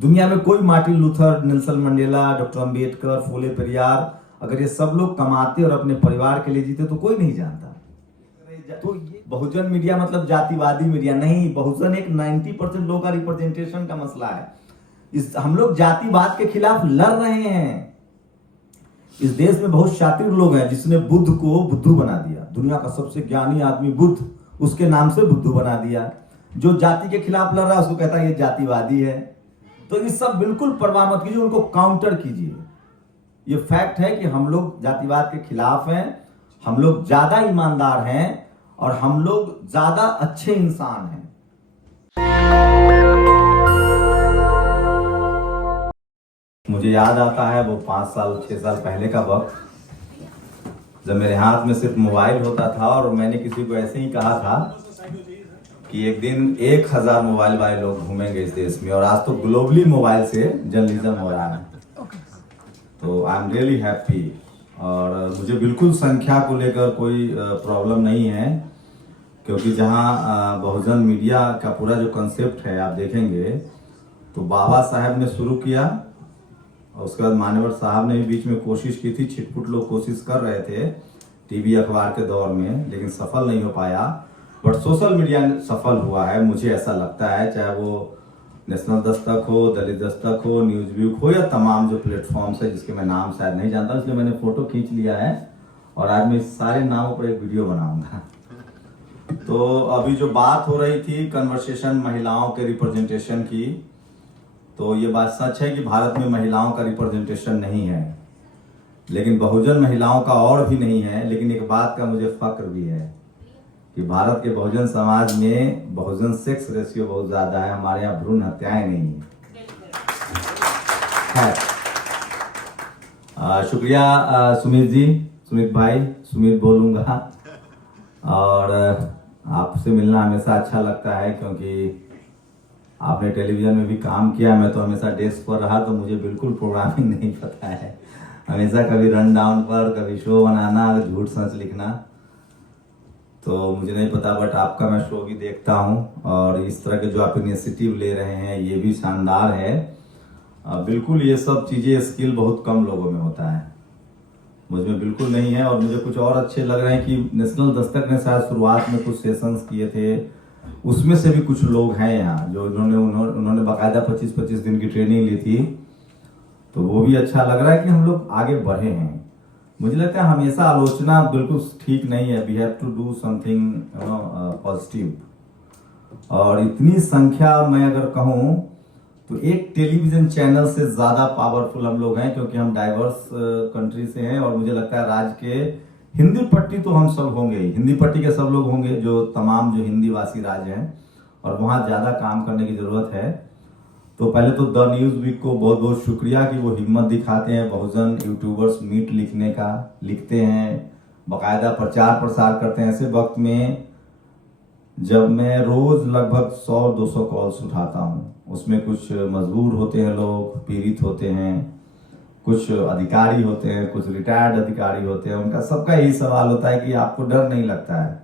दुनिया में कोई Martin Luther, Nelson Mandela, doctor Ambedkar, Phule Periyar, अगर ये सब लोग कमाते और अपने परिवार के लिए जीते तो कोई नहीं जानता। तो बहुजन मीडिया मतलब जातिवादी मीडिया नहीं, बहुजन एक 90% लोगों का रिप्रेजेंटेशन का मसला है। हम लोग जातिवाद के खिलाफ लड़ रहे हैं। इस देश में बहुत शातिर लोग हैं जिसने बुद्ध को बुद्धू बना दिया। दुनिया का सबसे ज्ञानी आदमी बुद्ध, उसके नाम से बुद्धू बना दिया। जो जाति के खिलाफ लड़ रहा है उसको कहता है ये जातिवादी है। तो ये सब बिल्कुल परवाह मत कीजिए, उनको काउंटर कीजिए। ये फैक्ट है कि हम लोग जातिवाद के खिलाफ हैं, हम लोग ज्यादा ईमानदार हैं और हम लोग ज्यादा अच्छे इंसान हैं। मुझे याद आता है वो 5 साल 6 साल पहले का वक्त, जब मेरे हाथ में सिर्फ मोबाइल होता था और मैंने किसी को ऐसे ही कहा था कि एक दिन 1000 मोबाइल वाले लोग घूमेंगे इस देश में। और आज तो ग्लोबली मोबाइल से जर्नलिज्म हो रहा है। तो आई एम रियली हैप्पी। और मुझे बिल्कुल संख्या को लेकर कोई प्रॉब्लम नहीं है, क्योंकि जहां बहुजन मीडिया का पूरा जो कंसेप्ट है आप देखेंगे तो बाबा साहब ने शुरू किया और उसके बाद मान्यवर साहब ने भी बीच में कोशिश की थी। छिटपुट लोग कोशिश कर रहे थे टीवी अखबार के दौर में, लेकिन सफल नहीं हो पाया। बट सोशल मीडिया सफल हुआ है, मुझे ऐसा लगता है। चाहे वो नेशनल दस्तक हो, दलित दस्तक हो, न्यूज वीक हो या तमाम जो प्लेटफॉर्म्स है जिसके मैं नाम शायद नहीं जानता, इसलिए मैंने फोटो खींच लिया है और आज मैं इस सारे नामों पर एक वीडियो बनाऊंगा। तो अभी जो बात हो रही थी कन्वर्सेशन महिलाओं के रिप्रेजेंटेशन की, तो ये बात सच है कि भारत में महिलाओं का रिप्रेजेंटेशन नहीं है, लेकिन बहुजन महिलाओं का और भी नहीं है। लेकिन एक बात का मुझे फक्र भी है कि भारत के बहुजन समाज में बहुजन सेक्स रेशियो बहुत ज्यादा है। हमारे यहाँ भ्रूण हत्याएं नहीं है। शुक्रिया सुमित जी, सुमित भाई, सुमित बोलूंगा। और आपसे मिलना हमेशा अच्छा लगता है, क्योंकि आपने टेलीविजन में भी काम किया। मैं तो हमेशा डेस्क पर रहा, तो मुझे बिल्कुल प्रोग्रामिंग नहीं पता है। हमेशा कभी रन डाउन पर, कभी शो बनाना, झूठ सच लिखना, तो मुझे नहीं पता। बट आपका मैं शो भी देखता हूँ और इस तरह के जो आप इनिशिएटिव ले रहे हैं ये भी शानदार है। बिल्कुल ये सब चीज़ें स्किल बहुत कम लोगों में होता है, मुझमें बिल्कुल नहीं है। और मुझे कुछ और अच्छे लग रहे हैं कि नेशनल दस्तक ने शायद शुरुआत में कुछ सेशंस किए थे, उसमें से भी कुछ लोग हैं यहाँ जो उन्होंने बाकायदा 25-25 दिन की ट्रेनिंग ली थी। तो वो भी अच्छा लग रहा है कि हम लोग आगे बढ़े हैं। मुझे लगता है हमेशा आलोचना बिल्कुल ठीक नहीं है। We have to do something positive. और इतनी संख्या मैं अगर कहूँ तो एक टेलीविजन चैनल से ज्यादा पावरफुल हम लोग हैं, क्योंकि हम डाइवर्स कंट्री से हैं। और मुझे लगता है राज्य के हिंदी पट्टी तो हम सब होंगे, हिंदी पट्टी के सब लोग होंगे, जो तमाम जो हिंदी भाषी राज्य हैं, और वहाँ ज़्यादा काम करने की ज़रूरत है। तो पहले तो द न्यूज़ वीक को बहुत बहुत शुक्रिया कि वो हिम्मत दिखाते हैं। बहुजन यूट्यूबर्स मीट लिखते हैं, बाकायदा प्रचार प्रसार करते हैं। ऐसे वक्त में जब मैं रोज़ लगभग 100-200 कॉल्स उठाता हूँ, उसमें कुछ मजबूर होते हैं लोग, पीड़ित होते हैं, कुछ अधिकारी होते हैं, कुछ रिटायर्ड अधिकारी होते हैं। उनका सबका यही सवाल होता है कि आपको डर नहीं लगता है।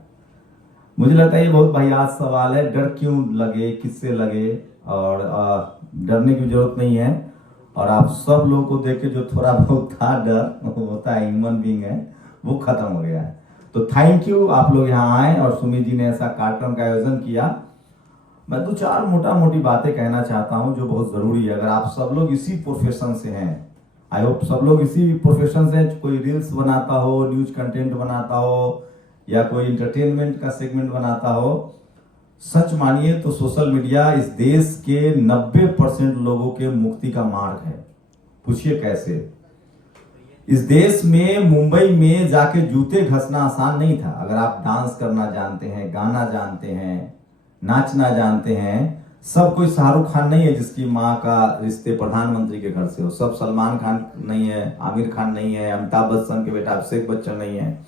मुझे लगता है ये बहुत वाहियात सवाल है। डर क्यों लगे, किससे लगे? और डरने की जरूरत नहीं है। और आप सब लोगों को देख के जो थोड़ा बहुत था डर होता है, ह्यूमन बीइंग है, वो खत्म हो गया है। तो थैंक यू, आप लोग यहाँ आए और सुमित जी ने ऐसा कार्यक्रम का आयोजन किया। मैं 2-4 मोटा मोटी बातें कहना चाहता हूँ जो बहुत जरूरी है। अगर आप सब लोग इसी प्रोफेशन से हैं, आई होप सब लोग इसी प्रोफेशन से, कोई रील्स बनाता हो, न्यूज कंटेंट बनाता हो या कोई इंटरटेनमेंट का सेगमेंट बनाता हो, सच मानिए तो सोशल मीडिया इस देश के 90% लोगों के मुक्ति का मार्ग है। पूछिए कैसे? इस देश में मुंबई में जाके जूते घसना आसान नहीं था। अगर आप डांस करना जानते हैं, गाना जानते हैं, नाचना जानते हैं, सब कोई शाहरुख खान नहीं है जिसकी माँ का रिश्ते प्रधानमंत्री के घर से हो। सब सलमान खान नहीं है, आमिर खान नहीं है, अमिताभ बच्चन के बेटा अभिषेक बच्चन नहीं है।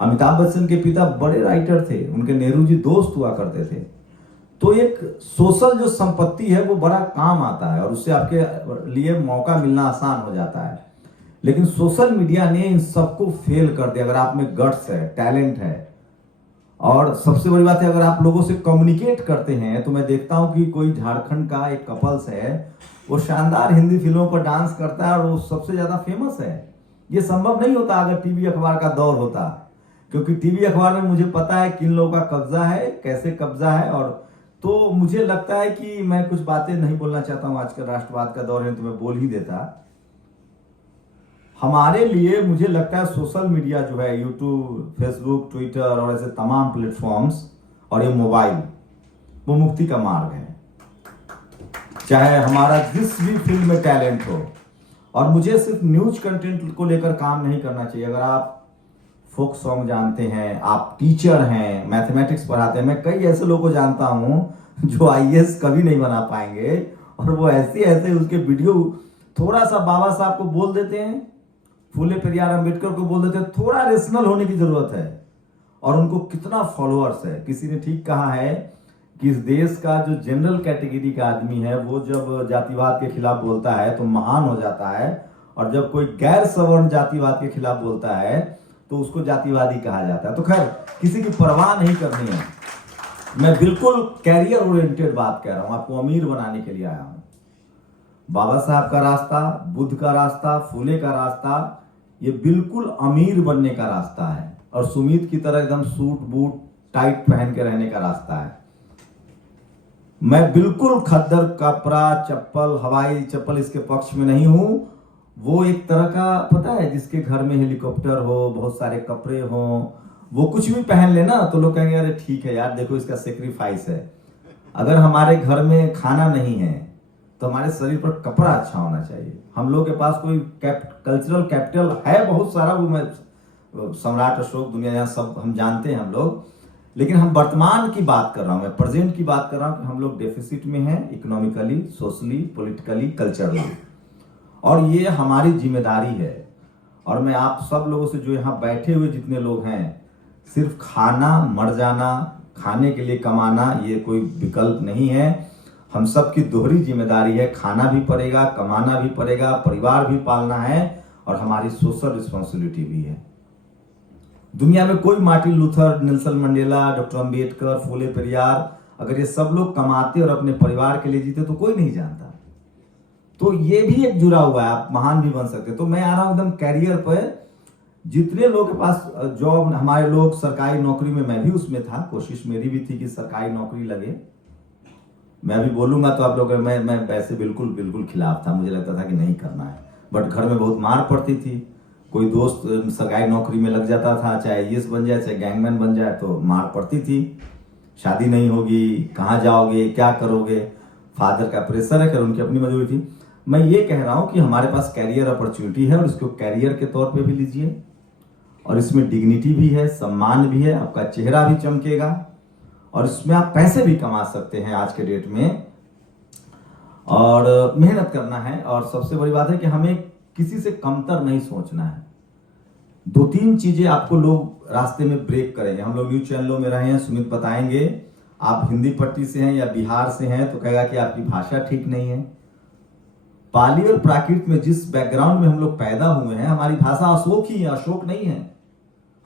अमिताभ बच्चन के पिता बड़े राइटर थे, उनके नेहरू जी दोस्त हुआ करते थे। तो एक सोशल जो संपत्ति है वो बड़ा काम आता है और उससे आपके लिए मौका मिलना आसान हो जाता है। लेकिन सोशल मीडिया ने इन सबको फेल कर दिया। अगर आप में गट्स है, टैलेंट है, और सबसे बड़ी बात है अगर आप लोगों से कम्युनिकेट करते हैं, तो मैं देखता हूं कि कोई झारखंड का एक कपल्स है, वो शानदार हिंदी फिल्मों पर डांस करता है और वो सबसे ज्यादा फेमस है। ये संभव नहीं होता अगर टीवी अखबार का दौर होता, क्योंकि टीवी अखबार में मुझे पता है किन लोगों का कब्जा है, कैसे कब्जा है। और तो मुझे लगता है कि मैं कुछ बातें नहीं बोलना चाहता हूं, आजकल राष्ट्रवाद का दौर है तो मैं बोल ही देता। हमारे लिए मुझे लगता है सोशल मीडिया जो है, यूट्यूब, फेसबुक, ट्विटर और ऐसे तमाम प्लेटफॉर्म्स और ये मोबाइल, वो मुक्ति का मार्ग है। चाहे हमारा जिस भी फील्ड में टैलेंट हो, और मुझे सिर्फ न्यूज कंटेंट को लेकर काम नहीं करना चाहिए। अगर आप फोक सॉन्ग जानते हैं, आप टीचर हैं, मैथमेटिक्स पढ़ाते हैं, मैं कई ऐसे लोगों को जानता हूं जो आईएएस कभी नहीं बना पाएंगे, और वो ऐसे ऐसे उसके वीडियो थोड़ा सा बाबा साहब को बोल देते हैं, फूले पेरियार अंबेडकर को बोल देते हैं, थोड़ा रेशनल होने की जरूरत है, और उनको कितना फॉलोअर्स है। किसी ने ठीक कहा है कि इस देश का जो जनरल कैटेगरी का आदमी है वो जब जातिवाद के खिलाफ बोलता है तो महान हो जाता है, और जब कोई गैर सवर्ण जातिवाद के खिलाफ बोलता है तो उसको जातिवादी कहा जाता है। तो खैर किसी की परवाह नहीं करनी है, मैं बिल्कुल कैरियर ओरिएंटेड बात कह रहा हूं, आपको अमीर बनाने के लिए आया हूं। बाबा साहब का रास्ता, बुद्ध का रास्ता, फूले का रास्ता, ये बिल्कुल अमीर बनने का रास्ता है, और सुमित की तरह एकदम सूट बूट टाइट पहन के रहने का रास्ता है। मैं बिल्कुल खद्दर कपड़ा, चप्पल, हवाई चप्पल इसके पक्ष में नहीं हूं। वो एक तरह का, पता है, जिसके घर में हेलीकॉप्टर हो, बहुत सारे कपड़े हो, वो कुछ भी पहन लेना तो लोग कहेंगे अरे ठीक है यार, देखो इसका सेक्रीफाइस है। अगर हमारे घर में खाना नहीं है तो हमारे शरीर पर कपड़ा अच्छा होना चाहिए। हम लोग के पास कोई कल्चरल कैपिटल है बहुत सारा, वो मैं सम्राट अशोक, दुनिया जहां सब हम जानते हैं हम लोग, लेकिन हम वर्तमान की बात कर रहा हूं, मैं प्रेजेंट की बात कर रहा हूं कि हम लोग डेफिसिट में हैं, इकोनॉमिकली, सोशली, पॉलिटिकली, कल्चरली, और ये हमारी जिम्मेदारी है। और मैं आप सब लोगों से, जो यहाँ बैठे हुए जितने लोग हैं, सिर्फ खाना, मर जाना, खाने के लिए कमाना, ये कोई विकल्प नहीं है। हम सब की दोहरी जिम्मेदारी है, खाना भी पड़ेगा, कमाना भी पड़ेगा, परिवार भी पालना है, और हमारी सोशल रिस्पॉन्सिबिलिटी भी है। दुनिया में कोई Martin Luther, Nelson Mandela, doctor Ambedkar, Phule Periyar, अगर ये सब लोग कमाते और अपने परिवार के लिए जीते तो कोई नहीं जानता। तो ये भी एक जुड़ा हुआ है, आप महान भी बन सकते। तो मैं आ रहा हूं एकदम कैरियर पर। जितने लोग के पास जॉब, हमारे लोग सरकारी नौकरी में, मैं भी उसमें था, कोशिश मेरी भी थी कि सरकारी नौकरी लगे। मैं अभी बोलूंगा तो आप लोग, मैं वैसे बिल्कुल खिलाफ था, मुझे लगता था कि नहीं करना है, बट घर में बहुत मार पड़ती थी। कोई दोस्त सरकारी नौकरी में लग जाता था, चाहे आईएएस बन जाए, चाहे गैंगमैन बन जाए, तो मार पड़ती थी। शादी नहीं होगी, कहाँ जाओगे, क्या करोगे, फादर का प्रेशर है, कर उनकी अपनी मजबूरी थी। मैं ये कह रहा हूं कि हमारे पास कैरियर अपॉर्चुनिटी है, और इसको कैरियर के तौर पे भी लीजिए, और इसमें डिग्निटी भी है, सम्मान भी है, आपका चेहरा भी चमकेगा, और इसमें आप पैसे भी कमा सकते हैं आज के डेट में। और मेहनत करना है, और सबसे बड़ी बात है कि हमें किसी से कमतर नहीं सोचना है। 2-3 चीजें आपको लोग रास्ते में ब्रेक करेंगे। हम लोग न्यूज चैनलों में रहे हैं, सुमित बताएंगे, आप हिंदी पट्टी से हैं या बिहार से हैं तो कहेगा कि आपकी भाषा ठीक नहीं है। पाली और प्राकृत में जिस बैकग्राउंड में हम लोग पैदा हुए हैं, हमारी भाषा अशोक ही है, अशोक नहीं है।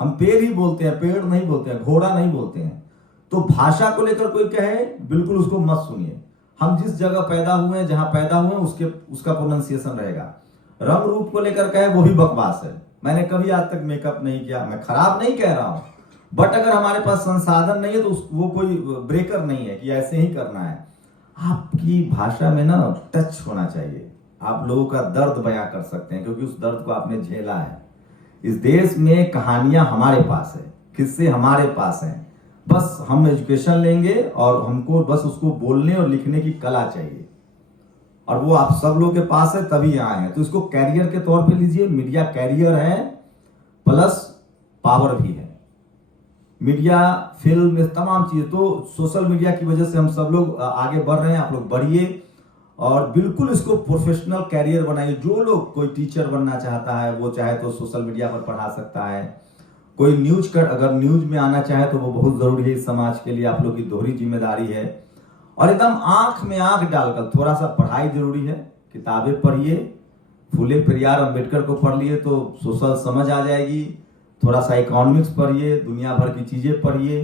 हम पेड़ ही बोलते हैं, पेड़ नहीं बोलते हैं, घोड़ा नहीं बोलते हैं। तो भाषा को लेकर कोई कहे, बिल्कुल उसको मत सुनिए। हम जिस जगह पैदा हुए हैं, जहां पैदा हुए हैं, उसका प्रोनाउंसिएशन रहेगा। रंग रूप को लेकर कहे, वो भी बकवास है। मैंने कभी आज तक मेकअप नहीं किया, मैं खराब नहीं कह रहा हूं, बट अगर हमारे पास संसाधन नहीं है तो वो कोई ब्रेकर नहीं है कि ऐसे ही करना है। आपकी भाषा में ना टच होना चाहिए, आप लोगों का दर्द बयां कर सकते हैं, क्योंकि उस दर्द को आपने झेला है। इस देश में कहानियां हमारे पास है, किस्से हमारे पास हैं, बस हम एजुकेशन लेंगे और हमको बस उसको बोलने और लिखने की कला चाहिए, और वो आप सब लोगों के पास है, तभी आए हैं। तो इसको कैरियर के तौर पे लीजिए। मीडिया कैरियर है प्लस पावर भी है। मीडिया, फिल्म, में तमाम चीजें, तो सोशल मीडिया की वजह से हम सब लोग आगे बढ़ रहे हैं। आप लोग बढ़िए और बिल्कुल इसको प्रोफेशनल कैरियर बनाइए। जो लोग, कोई टीचर बनना चाहता है वो चाहे तो सोशल मीडिया पर पढ़ा सकता है, कोई अगर न्यूज में आना चाहे तो वो बहुत जरूरी है इस समाज के लिए। आप लोग की दोहरी जिम्मेदारी है, और एकदम आंख में आंख डालकर थोड़ा सा पढ़ाई जरूरी है। किताबें पढ़िए, फूले पेरियार अंबेडकर को पढ़ लिए तो सोशल समझ आ जाएगी। थोड़ा सा इकोनॉमिक्स पढ़िए, दुनिया भर की चीजें पढ़िए,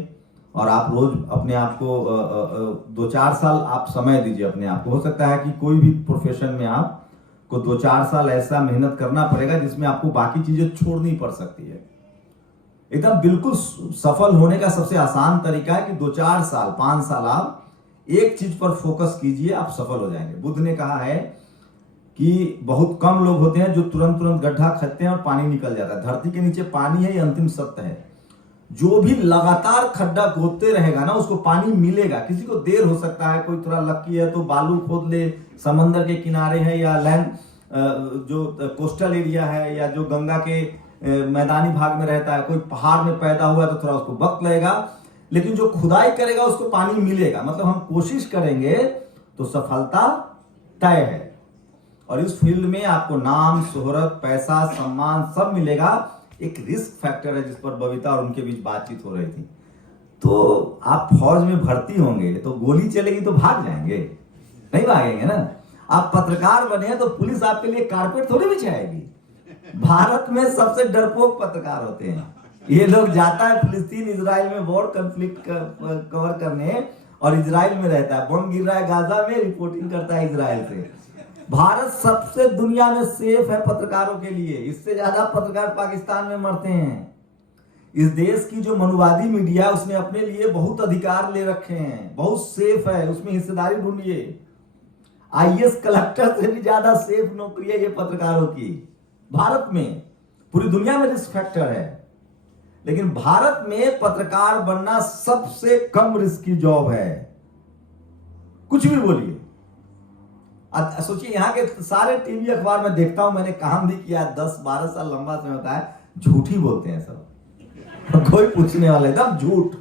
और आप रोज अपने आप को 2-4 साल आप समय दीजिए अपने आप को। हो सकता है कि कोई भी प्रोफेशन में आपको 2-4 साल ऐसा मेहनत करना पड़ेगा जिसमें आपको बाकी चीजें छोड़नी पड़ सकती है। एकदम बिल्कुल सफल होने का सबसे आसान तरीका है कि 2-4 साल 5 साल आप एक चीज पर फोकस कीजिए, आप सफल हो जाएंगे। बुद्ध ने कहा है कि बहुत कम लोग होते हैं जो तुरंत गड्ढा खोदते हैं और पानी निकल जाता है। धरती के नीचे पानी है, ये अंतिम सत्य है। जो भी लगातार खड्डा खोदते रहेगा ना उसको पानी मिलेगा। किसी को देर हो सकता है, कोई थोड़ा लकी है तो बालू खोद ले, समंदर के किनारे है या लैंड जो कोस्टल एरिया है या जो गंगा के मैदानी भाग में रहता है, कोई पहाड़ में पैदा हुआ है तो थोड़ा उसको वक्त लगेगा, लेकिन जो खुदाई करेगा उसको पानी मिलेगा। मतलब हम कोशिश करेंगे तो सफलता तय है। और इस फील्ड में आपको नाम, शोहरत, पैसा, सम्मान सब मिलेगा। एक रिस्क फैक्टर है जिस पर बबीता और उनके बीच बातचीत हो रही थी। तो आप फौज में भर्ती होंगे तो गोली चलेगी तो भाग जाएंगे, नहीं भागेंगे ना। आप पत्रकार बने तो पुलिस आपके लिए कारपेट थोड़ी बिछाएगी। भारत में सबसे डरपोक पत्रकार होते हैं। ये लोग जाता है फिलिस्तीन इजराइल में वॉर कंफ्लिक्ट कवर करने और इजराइल में रहता है, बम गिर रहा है गाजा में, रिपोर्टिंग करता है इजराइल से। भारत सबसे दुनिया में सेफ है पत्रकारों के लिए। इससे ज्यादा पत्रकार पाकिस्तान में मरते हैं। इस देश की जो मनुवादी मीडिया उसने अपने लिए बहुत अधिकार ले रखे हैं, बहुत सेफ है, उसमें हिस्सेदारी ढूंढिए। आईएएस कलेक्टर से भी ज्यादा सेफ नौकरी है ये पत्रकारों की। भारत में, पूरी दुनिया में रिस्क फैक्टर है, लेकिन भारत में पत्रकार बनना सबसे कम रिस्क की जॉब है। कुछ भी बोलिए। सोचिए यहाँ के सारे टीवी अखबार में देखता हूं, मैंने काम भी किया, 10-12 साल लंबा समय होता है, झूठ ही बोलते हैं सब। कोई पूछने वाला एकदम झूठ,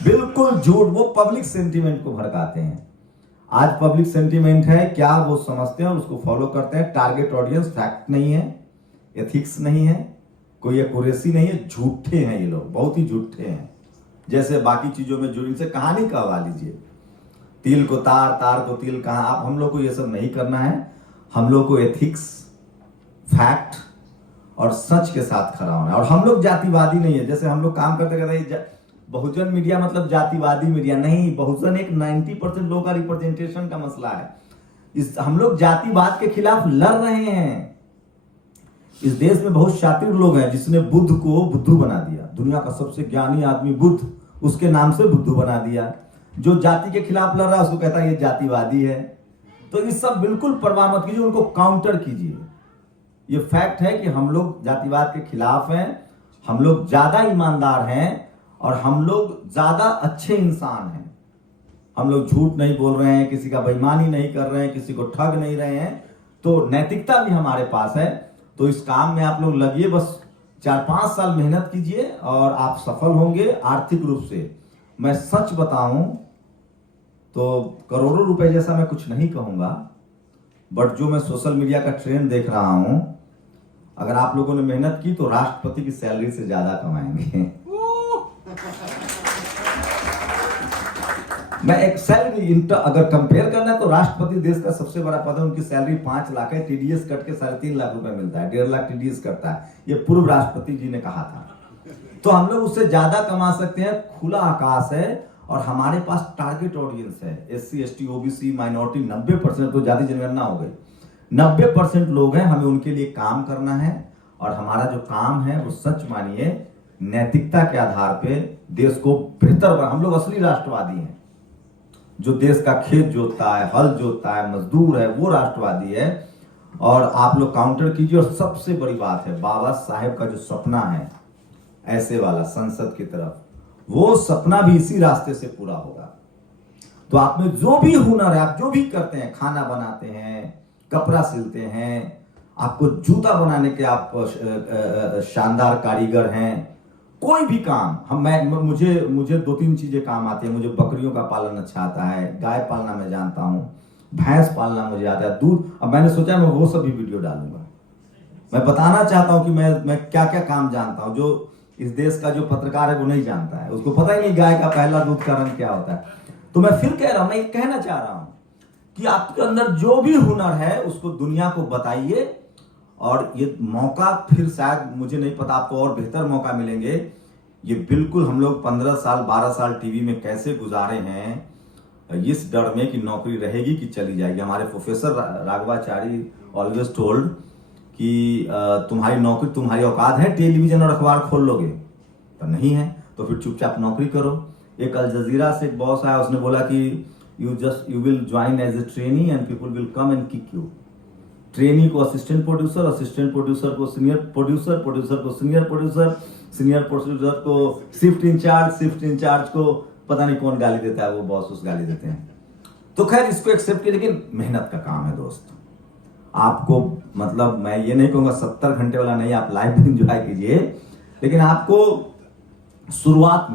बिल्कुल झूठ। वो पब्लिक सेंटीमेंट को भड़काते हैं। आज पब्लिक सेंटीमेंट है क्या वो समझते हैं और उसको फॉलो करते हैं। टारगेट ऑडियंस फैक्ट नहीं है, एथिक्स नहीं है, कोई एक्यूरेसी नहीं है, झूठे हैं ये लोग, बहुत ही झूठे हैं। जैसे बाकी चीजों में जुड़ी से कहानी कहवा लीजिए, तिल को तार, तार को तिल कहा। आप हम लोग को ये सब नहीं करना है। हम लोग को एथिक्स, फैक्ट और सच के साथ खड़ा होना है। और हम लोग जातिवादी नहीं है। जैसे हम लोग काम करते करते बहुजन मीडिया मतलब जातिवादी मीडिया नहीं। बहुजन एक 90% लोगों का रिप्रेजेंटेशन का मसला है। हम लोग जातिवाद के खिलाफ लड़ रहे हैं। इस देश में बहुत शातिर लोग हैं जिसने बुद्ध को बुद्धू बना दिया। दुनिया का सबसे ज्ञानी आदमी बुद्ध, उसके नाम से बुद्धू बना दिया। जो जाति के खिलाफ लड़ रहा है उसको कहता है ये जातिवादी है। तो ये सब बिल्कुल परवाह मत कीजिए, उनको काउंटर कीजिए। ये फैक्ट है कि हम लोग जातिवाद के खिलाफ हैं, हम लोग ज्यादा ईमानदार हैं और हम लोग ज्यादा अच्छे इंसान हैं। हम लोग झूठ नहीं बोल रहे हैं, किसी का बेईमानी नहीं कर रहे हैं, किसी को ठग नहीं रहे हैं। तो नैतिकता भी हमारे पास है। तो इस काम में आप लोग लगिए, बस 4-5 साल मेहनत कीजिए और आप सफल होंगे आर्थिक रूप से। मैं सच बताऊं तो करोड़ों रुपए जैसा मैं कुछ नहीं कहूंगा, बट जो मैं सोशल मीडिया का ट्रेंड देख रहा हूं, अगर आप लोगों ने मेहनत की तो राष्ट्रपति की सैलरी से ज्यादा कमाएंगे। मैं एक सैलरी अगर कंपेयर करना है तो राष्ट्रपति देश का सबसे बड़ा पद है, उनकी सैलरी 5 लाख है। टीडीएस कट के 3.5 लाख रुपए मिलता है, 1.5 लाख टीडीएस कटता है। ये पूर्व राष्ट्रपति जी ने कहा था। तो हम लोग उससे ज्यादा कमा सकते हैं। खुला आकाश है और हमारे पास टारगेट ऑडियंस है। एससी, एसटी, ओबीसी, माइनॉरिटी 90% तो ज्यादा जनगणना हो गई। 90% लोग हैं, हमें उनके लिए काम करना है। और हमारा जो काम है वो सच मानिए नैतिकता के आधार पे देश को बेहतर बना। हम लोग असली राष्ट्रवादी हैं। जो देश का खेत जोतता है, हल जोतता है, मजदूर है, वो राष्ट्रवादी है। और आप लोग काउंटर कीजिए। और सबसे बड़ी बात है, बाबा साहेब का जो सपना है ऐसे वाला संसद की तरफ, वो सपना भी इसी रास्ते से पूरा होगा। तो आप में जो भी हुनर है, आप जो भी करते हैं, खाना बनाते हैं, कपड़ा सिलते हैं, आपको जूता बनाने के आप शानदार कारीगर हैं, कोई भी काम मुझे 2-3 चीजें काम आती है। मुझे बकरियों का पालन अच्छा आता है, गाय पालना मैं जानता हूं, भैंस पालना मुझे आता है, दूध। अब मैंने सोचा मैं वो सब भी वीडियो डालूंगा। मैं बताना चाहता हूं कि मैं क्या क्या काम जानता हूं जो इस देश का जो पत्रकार है वो नहीं जानता है। उसको पता ही नहीं गाय का पहला दूध का रंग क्या होता है। तो मैं फिर कह रहा हूं, मैं कहना चाह रहा हूं कि आपके अंदर जो भी हुनर है उसको दुनिया को बताइए। और ये मौका फिर शायद मुझे नहीं पता, आपको और बेहतर मौका मिलेंगे ये बिल्कुल हम लोग 15 साल 12 साल टीवी में कैसे गुजारे हैं इस डर में कि नौकरी रहेगी कि चली जाएगी। हमारे प्रोफेसर राघवाचारी ऑलवेज टोल्ड कि तुम्हारी नौकरी, तुम्हारी औकात है टेलीविजन और अखबार खोल लोगे, तो नहीं है तो फिर चुपचाप नौकरी करो। एक अल जजीरा से एक बॉस आया, उसने बोला कि you will join as a trainee and people will come and kick you. Trainee को असिस्टेंट प्रोड्यूसर, असिस्टेंट प्रोड्यूसर को सीनियर प्रोड्यूसर, प्रोड्यूसर को सीनियर प्रोड्यूसर, सीनियर प्रोड्यूसर को शिफ्ट इंचार्ज, शिफ्ट इंचार्ज को पता नहीं कौन गाली देता है, वो बॉस उस गाली देते हैं। तो खैर इसको एक्सेप्ट किया, लेकिन मेहनत का काम है दोस्त। आपको मतलब मैं ये नहीं कहूंगा 70 घंटे वाला नहीं, आप लाइफ में एंजॉय कीजिए, लेकिन आपको शुरुआत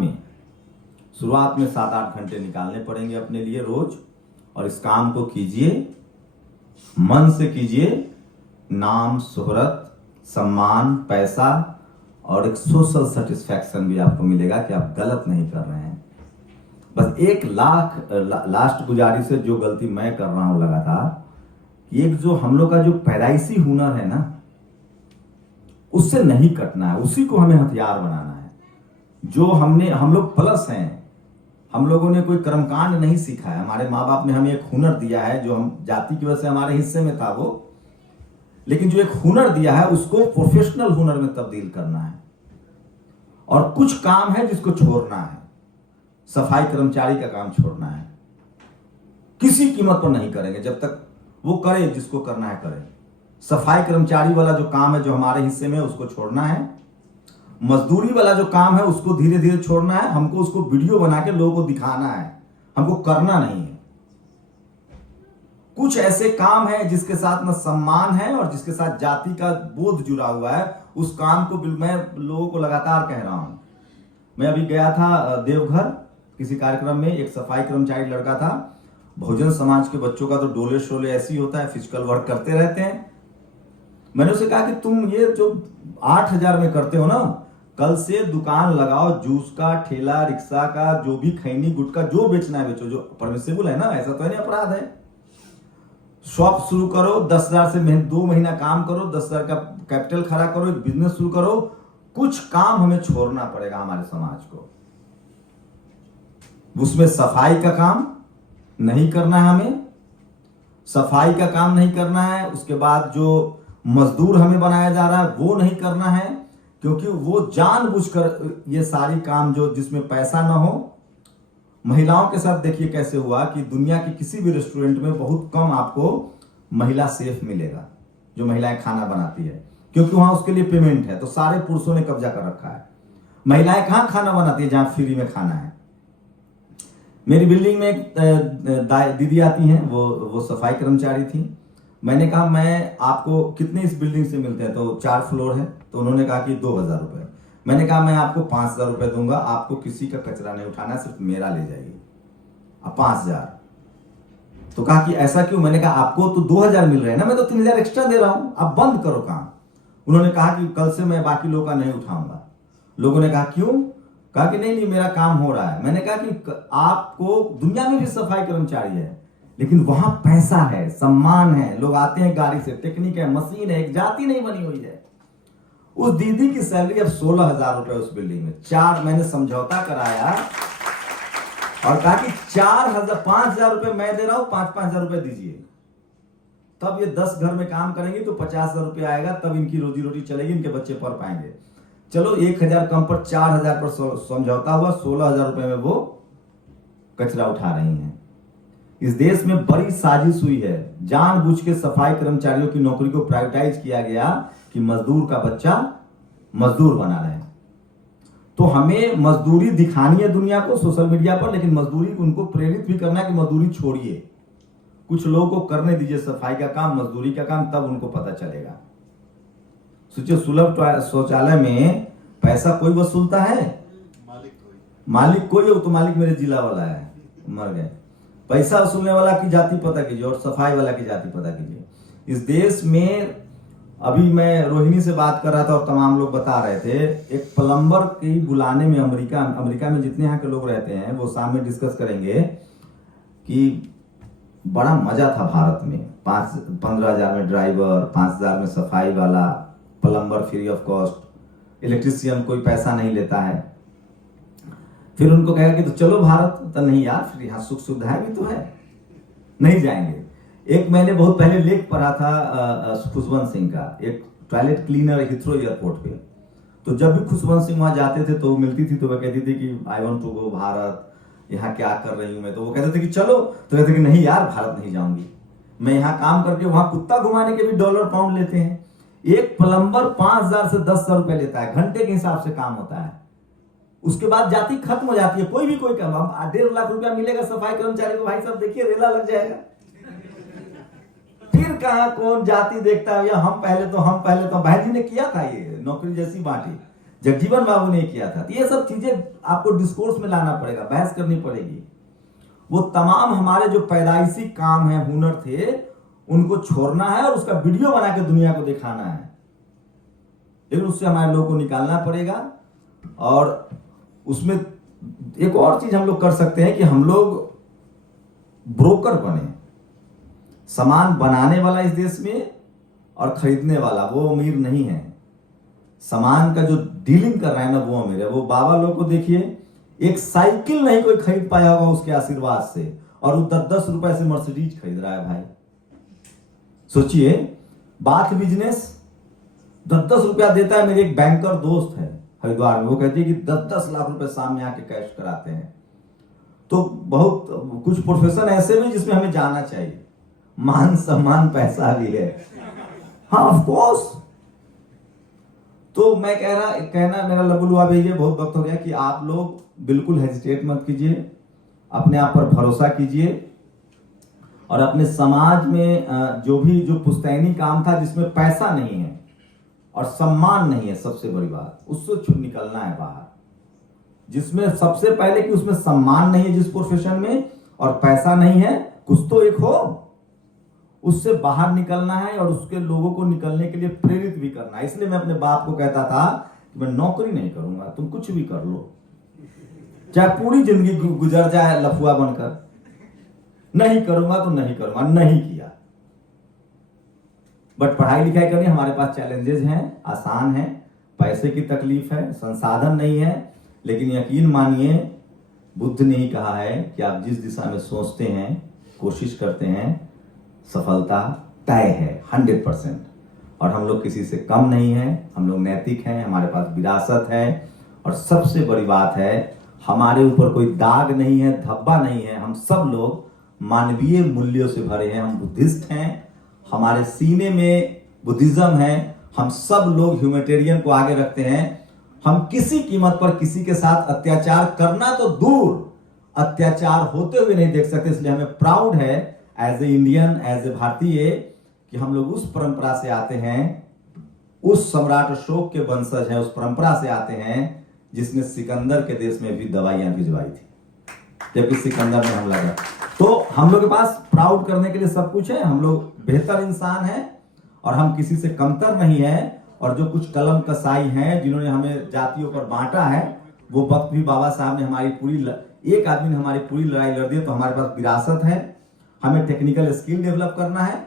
में 7-8 घंटे निकालने पड़ेंगे अपने लिए रोज, और इस काम को कीजिए, मन से कीजिए। नाम, शोहरत, सम्मान, पैसा और एक सोशल सेटिस्फैक्शन भी आपको मिलेगा कि आप गलत नहीं कर रहे हैं। बस एक लास्ट गुजारिश है, जो गलती मैं कर रहा हूं लगातार, एक जो हम लोग का जो पैदाइशी हुनर है ना, उससे नहीं कटना है, उसी को हमें हथियार बनाना है। जो हम लोग प्लस हैं, हम लोगों ने कोई कर्मकांड नहीं सीखा है, हमारे माँ बाप ने हमें एक हुनर दिया है जो हम जाति की वजह से हमारे हिस्से में था वो, लेकिन जो एक हुनर दिया है उसको प्रोफेशनल हुनर में तब्दील करना है। और कुछ काम है जिसको छोड़ना है, सफाई कर्मचारी का काम छोड़ना है, किसी कीमत पर नहीं करेंगे, जब तक वो करे जिसको करना है करे। सफाई कर्मचारी वाला जो काम है जो हमारे हिस्से में, उसको छोड़ना है। मजदूरी वाला जो काम है उसको धीरे धीरे छोड़ना है, हमको उसको वीडियो बना के लोगों को दिखाना है, हमको करना नहीं है। कुछ ऐसे काम है जिसके साथ न सम्मान है और जिसके साथ जाति का बोध जुड़ा हुआ है, उस काम को मैं लोगों को लगातार कह रहा हूं। मैं अभी गया था देवघर किसी कार्यक्रम में, एक सफाई कर्मचारी लड़का था, बहुजन समाज के बच्चों का तो डोले शोले ऐसी होता है, फिजिकल वर्क करते रहते हैं। मैंने उसे कहा कि तुम ये जो 8,000 में करते हो ना, कल से दुकान लगाओ, जूस का, ठेला रिक्शा का, जो भी खैनी गुटका जो बेचना है बेचो, जो परमिसेबल है ना, ऐसा तो नहीं अपराध है। शॉप शुरू करो, 10,000 से 2 महीना काम करो, 10,000 का कैपिटल खड़ा करो, एक बिजनेस शुरू करो। कुछ काम हमें छोड़ना पड़ेगा हमारे समाज को, उसमें सफाई का काम नहीं करना है, हमें सफाई का काम नहीं करना है। उसके बाद जो मजदूर हमें बनाया जा रहा है वो नहीं करना है, क्योंकि वो जानबूझकर ये सारी काम जो जिसमें पैसा ना हो। महिलाओं के साथ देखिए कैसे हुआ कि दुनिया के किसी भी रेस्टोरेंट में बहुत कम आपको महिला शेफ मिलेगा जो महिलाएं खाना बनाती है, क्योंकि वहां उसके लिए पेमेंट है। तो सारे पुरुषों ने कब्जा कर रखा है। महिलाएं कहां खाना बनाती है जहां फ्री में खाना है। मेरी बिल्डिंग में एक दीदी आती हैं, वो सफाई कर्मचारी थी। मैंने कहा मैं आपको कितने इस बिल्डिंग से मिलते हैं, तो 4 फ्लोर है। तो उन्होंने कहा कि 2,000 रुपए। मैंने कहा मैं आपको 5,000 रुपए दूंगा, आपको किसी का कचरा नहीं उठाना, सिर्फ मेरा ले जाइए। अब 5,000। तो कहा कि ऐसा क्यों? मैंने कहा आपको तो 2,000 मिल रहे हैं ना, मैं तो 3,000 एक्स्ट्रा दे रहा हूं, आप बंद करो काम। उन्होंने कहा कि कल से मैं बाकी लोगों का नहीं उठाऊंगा। लोगों ने कहा क्यों? कहा कि नहीं मेरा काम हो रहा है। मैंने कहा कि आपको दुनिया में भी सफाई कर्मचारी है, लेकिन वहां पैसा है, सम्मान है, लोग आते हैं गाड़ी से, टेक्निक है, मशीन है, एक जाति नहीं बनी हुई है। उस दीदी की सैलरी अब 16,000 रुपए उस बिल्डिंग में। 4 मैंने समझौता कराया और कहा कि 5,000 रुपए मैं दे रहा हूं, 5,000 रुपए दीजिए। तब ये 10 घर में काम करेंगे तो 50,000 रुपए आएगा, तब इनकी रोजी रोटी चलेगी, इनके बच्चे पढ़ पाएंगे। चलो 1,000 कम पर 4,000 पर समझौता हुआ, 16,000 रुपए में वो कचरा उठा रही हैं। इस देश में बड़ी साजिश हुई है, जानबूझ के सफाई कर्मचारियों की नौकरी को प्राइवेटाइज किया गया कि मजदूर का बच्चा मजदूर बना रहे। तो हमें मजदूरी दिखानी है दुनिया को सोशल मीडिया पर, लेकिन मजदूरी उनको प्रेरित भी करना है कि मजदूरी छोड़िए। कुछ लोगों को करने दीजिए सफाई का काम, मजदूरी का काम, तब उनको पता चलेगा। सोचिए सुलभ शौचालय में पैसा कोई वसूलता है? मालिक कोई हो तो मालिक मेरे जिला वाला है, मर गए। पैसा वसूलने वाला की जाति पता कीजिए और सफाई वाला की जाति पता कीजिए। इस देश में अभी मैं रोहिणी से बात कर रहा था और तमाम लोग बता रहे थे, एक प्लम्बर की बुलाने में अमेरिका में जितने यहाँ के लोग रहते हैं वो शाम में डिस्कस करेंगे कि बड़ा मजा था भारत में। 15,000 में ड्राइवर, 5,000 में सफाई वाला, plumber free of cost, electrician कोई पैसा नहीं लेता है। फिर उनको कहेगा कि तो चलो भारत, तो नहीं यार, फिर यहाँ सुख सुविधाएं भी तो है, नहीं जाएंगे। एक मैंने बहुत पहले लेख पढ़ा था खुशवंत सिंह का, एक टॉयलेट क्लीनर हिथ्रो एयरपोर्ट पे। तो जब भी खुशवंत सिंह वहां जाते थे तो वो मिलती थी, तो वह कहती थी कि I want to go Bharat, यहाँ क्या कर रही हूँ मैं। तो वो कहते थे कि चलो, तो कहते कि नहीं यार भारत नहीं जाऊंगी, मैं यहाँ काम करके, वहां कुत्ता घुमाने के भी डॉलर पाउंड लेते हैं। एक प्लम्बर 5,000 से 10,000 रुपए लेता है, घंटे के हिसाब से काम होता है। उसके बाद जाति खत्म हो जाती है, कोई भी कोई काम, 1.5 लाख रुपया मिलेगा सफाई कर्मचारी को, भाई साहब देखिए रेला लग जाएगा। फिर कहां कौन जाति देखता है, हम पहले तो भाई जी ने किया था, ये नौकरी जैसी बांटी जगजीवन बाबू ने किया था। तो ये सब चीजें आपको डिस्कोर्स में लाना पड़ेगा, बहस करनी पड़ेगी। वो तमाम हमारे जो पैदाइशी काम है, हुनर थे, उनको छोड़ना है और उसका वीडियो बना के दुनिया को दिखाना है। लेकिन उससे हमारे लोगों को निकालना पड़ेगा। और उसमें एक और चीज हम लोग कर सकते हैं कि हम लोग ब्रोकर बने। सामान बनाने वाला इस देश में और खरीदने वाला वो अमीर नहीं है, सामान का जो डीलिंग कर रहा है ना वो अमीर है। वो बाबा लोग को देखिए, एक साइकिल नहीं कोई खरीद पाया होगा उसके आशीर्वाद से, और वो 10-10 रुपए से मर्सिडीज खरीद रहा है। भाई सोचिए, बात बिजनेस 10-10 रुपया देता है। मेरे एक बैंकर दोस्त है हरिद्वार में, वो कहती है कि 10-10 लाख रुपए सामने आके कैश कराते हैं। तो बहुत कुछ प्रोफेशन ऐसे भी जिसमें हमें जाना चाहिए, मान सम्मान पैसा भी है, हाँ ऑफ कोर्स। तो मैं कहना मेरा लबुलुआ भेजिए, बहुत वक्त हो गया कि आप लोग बिल्कुल हेजिटेट मत कीजिए, अपने आप पर भरोसा कीजिए और अपने समाज में जो पुश्तैनी काम था जिसमें पैसा नहीं है और सम्मान नहीं है, सबसे बड़ी बात, उससे छूट निकलना है बाहर। जिसमें सबसे पहले कि उसमें सम्मान नहीं है जिस प्रोफेशन में, और पैसा नहीं है, कुछ तो एक हो, उससे बाहर निकलना है और उसके लोगों को निकलने के लिए प्रेरित भी करना है। इसलिए मैं अपने बाप को कहता था कि मैं नौकरी नहीं करूंगा, तुम कुछ भी कर लो, चाहे पूरी जिंदगी गुजर जाए लफुआ बनकर, नहीं करूंगा तो नहीं करूंगा, नहीं किया। बट पढ़ाई लिखाई करनी, हमारे पास चैलेंजेस हैं, आसान है, पैसे की तकलीफ है, संसाधन नहीं है, लेकिन यकीन मानिए बुद्ध ने ही कहा है कि आप जिस दिशा में सोचते हैं, कोशिश करते हैं, सफलता तय है 100%। और हम लोग किसी से कम नहीं है, हम लोग नैतिक हैं, हमारे पास विरासत है, और सबसे बड़ी बात है हमारे ऊपर कोई दाग नहीं है, धब्बा नहीं है। हम सब लोग मानवीय मूल्यों से भरे हैं, हम बुद्धिस्ट हैं, हमारे सीने में बुद्धिज्म है, हम सब लोग ह्यूमैनिटेरियन को आगे रखते हैं। हम किसी कीमत पर किसी के साथ अत्याचार करना तो दूर, अत्याचार होते हुए नहीं देख सकते। इसलिए हमें प्राउड है as a Indian, as a भारतीय, कि हम लोग उस परंपरा से आते हैं, उस सम्राट अशोक के वंशज हैं, उस परंपरा से आते हैं जिसने सिकंदर के देश में भी दवाइयां भिजवाई थी, जबकि सिकंदर ने हमला किया। तो हम लोग के पास प्राउड करने के लिए सब कुछ है, हम लोग बेहतर इंसान हैं और हम किसी से कमतर नहीं है। और जो कुछ कलम कसाई हैं जिन्होंने हमें जातियों पर बांटा है, वो वक्त भी बाबा साहब ने हमारी एक आदमी ने हमारी पूरी लड़ाई लड़ दी। तो हमारे पास विरासत है, हमें टेक्निकल स्किल डेवलप करना है।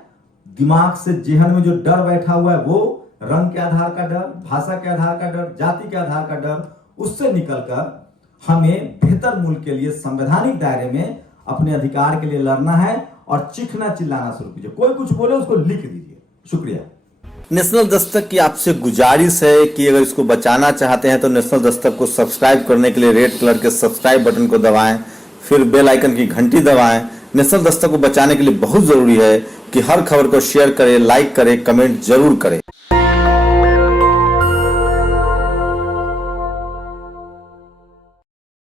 दिमाग से जेहन में जो डर बैठा हुआ है, वो रंग के आधार का डर, भाषा के आधार का डर, जाति के आधार का डर, उससे निकलकर हमें बेहतर मुल्क के लिए संवैधानिक दायरे में अपने अधिकार के लिए लड़ना है। और चीखना चिल्लाना शुरू कीजिए, कोई कुछ बोले उसको लिख दीजिए। शुक्रिया। नेशनल दस्तक की आपसे गुजारिश है कि अगर इसको बचाना चाहते हैं तो नेशनल दस्तक को सब्सक्राइब करने के लिए रेड कलर के सब्सक्राइब बटन को दबाएं, फिर बेल आइकन की घंटी दबाएं। नेशनल दस्तक को बचाने के लिए बहुत जरूरी है कि हर खबर को शेयर करें, लाइक करें, कमेंट जरूर करें।